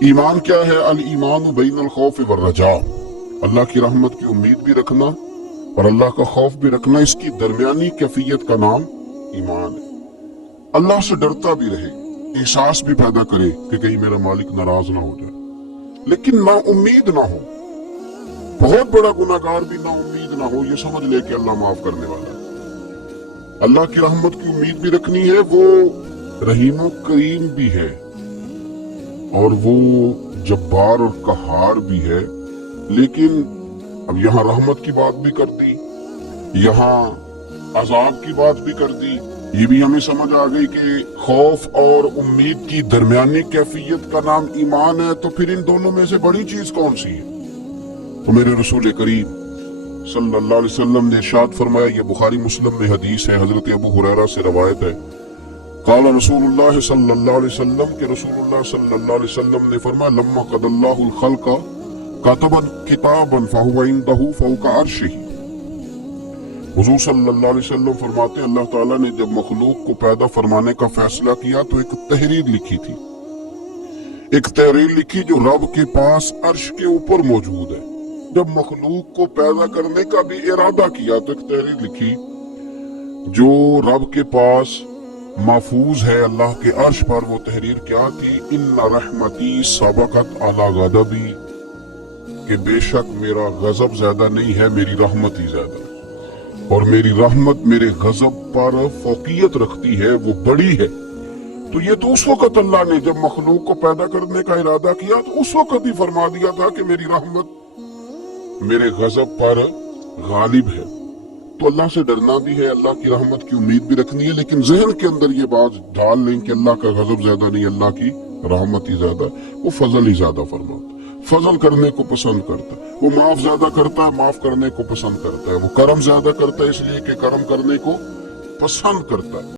ایمان کیا ہے؟ الایمان بین الخوف والرجاء، اللہ کی رحمت کی امید بھی رکھنا اور اللہ کا خوف بھی رکھنا، اس کی درمیانی کیفیت کا نام ایمان ہے۔ اللہ سے ڈرتا بھی رہے، احساس بھی پیدا کرے کہ کہیں میرا مالک ناراض نہ ہو جائے، لیکن نا امید نہ ہو، بہت بڑا گناہگار بھی نا امید نہ ہو، یہ سمجھ لے کہ اللہ معاف کرنے والا ہے۔ اللہ کی رحمت کی امید بھی رکھنی ہے، وہ رحیم و کریم بھی ہے اور وہ جبار اور قہار بھی ہے، لیکن اب یہاں رحمت کی بات بھی کر دی، یہاں عذاب کی بات بھی کر دی، یہ بھی ہمیں سمجھ آ گئی کہ خوف اور امید کی درمیانی کیفیت کا نام ایمان ہے، تو پھر ان دونوں میں سے بڑی چیز کون سی ہے؟ تو میرے رسول کریم صلی اللہ علیہ وسلم نے ارشاد فرمایا، یہ بخاری مسلم میں حدیث ہے، حضرت ابو ہریرہ سے روایت ہے، قال رسول اللہ صلی اللہ علیہ وسلم کہ رسول اللہ صلی اللہ علیہ وسلم نے فرمایا، لما قضى اللہ الخلق كتب کتابا فهو عنده فوق عرشه۔ حضور صلی اللہ علیہ وسلم فرماتے ہیں، اللہ تعالیٰ نے جب مخلوق کو پیدا فرمانے کا فیصلہ کیا تو ایک تحریر لکھی تھی، ایک تحریر لکھی جو رب کے پاس عرش کے اوپر موجود ہے۔ جب مخلوق کو پیدا کرنے کا بھی ارادہ کیا تو ایک تحریر لکھی جو رب کے پاس محفوظ ہے اللہ کے عرش پر۔ وہ تحریر کیا تھی؟ ان رحمتی سبقت علی غضبی، کہ بے شک میرا غضب زیادہ نہیں ہے، میری رحمت ہی زیادہ ہے، اور میری رحمت میرے غضب پر فوقیت رکھتی ہے، وہ بڑی ہے۔ تو یہ تو اس وقت اللہ نے جب مخلوق کو پیدا کرنے کا ارادہ کیا تو اس وقت ہی فرما دیا تھا کہ میری رحمت میرے غضب پر غالب ہے۔ تو اللہ سے ڈرنا بھی ہے، اللہ کی رحمت کی امید بھی رکھنی ہے، لیکن ذہن کے اندر یہ بات ڈال لیں کہ اللہ کا غضب زیادہ نہیں، اللہ کی رحمت ہی زیادہ، وہ فضل ہی زیادہ فرماتا ہے، فضل کرنے کو پسند کرتا ہے، وہ معاف زیادہ کرتا ہے، معاف کرنے کو پسند کرتا ہے، وہ کرم زیادہ کرتا ہے اس لیے کہ کرم کرنے کو پسند کرتا ہے۔